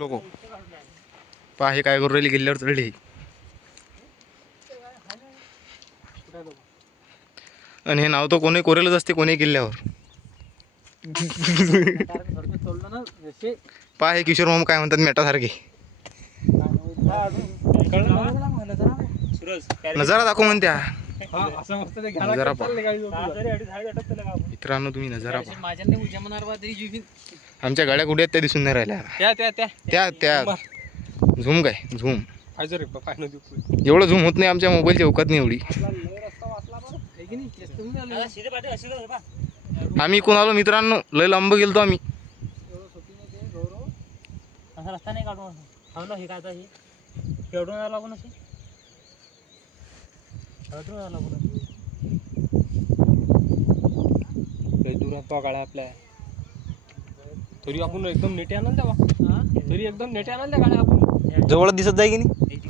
लोक पहा हे काय करू राहिली किल्ल्यावर चढली. आणि हे नाव तर कोणी कोरेलच असते कोणी किल्ल्यावर. पहा हे किशोर मामा काय म्हणतात मेटासारखे. नजारा दाखव म्हणत्या. नजारा पहा मित्रांनो, तुम्ही नजारा पहा. आमच्या गाड्या कुठे आहेत त्या दिसून नाही राहिल्या. त्या त्या झूम काय झूम एवढं झूम होत नाही आमच्या मोबाईलची अवकात नाही एवढी. आम्ही कोण आलो मित्रांनो, लय लांब गेलतो आम्ही. रस्ता नाही काढून हो ना. हे काय आता हे केवढून यावं लागून असे केवढून यावं लागून दूर काळा आपल्या तरी आपण एकदम नेटे आनंद द्यावा. तरी एकदम नेटे आनंद द्या गाड्या आपण जवळ दिसत जाय की नाही.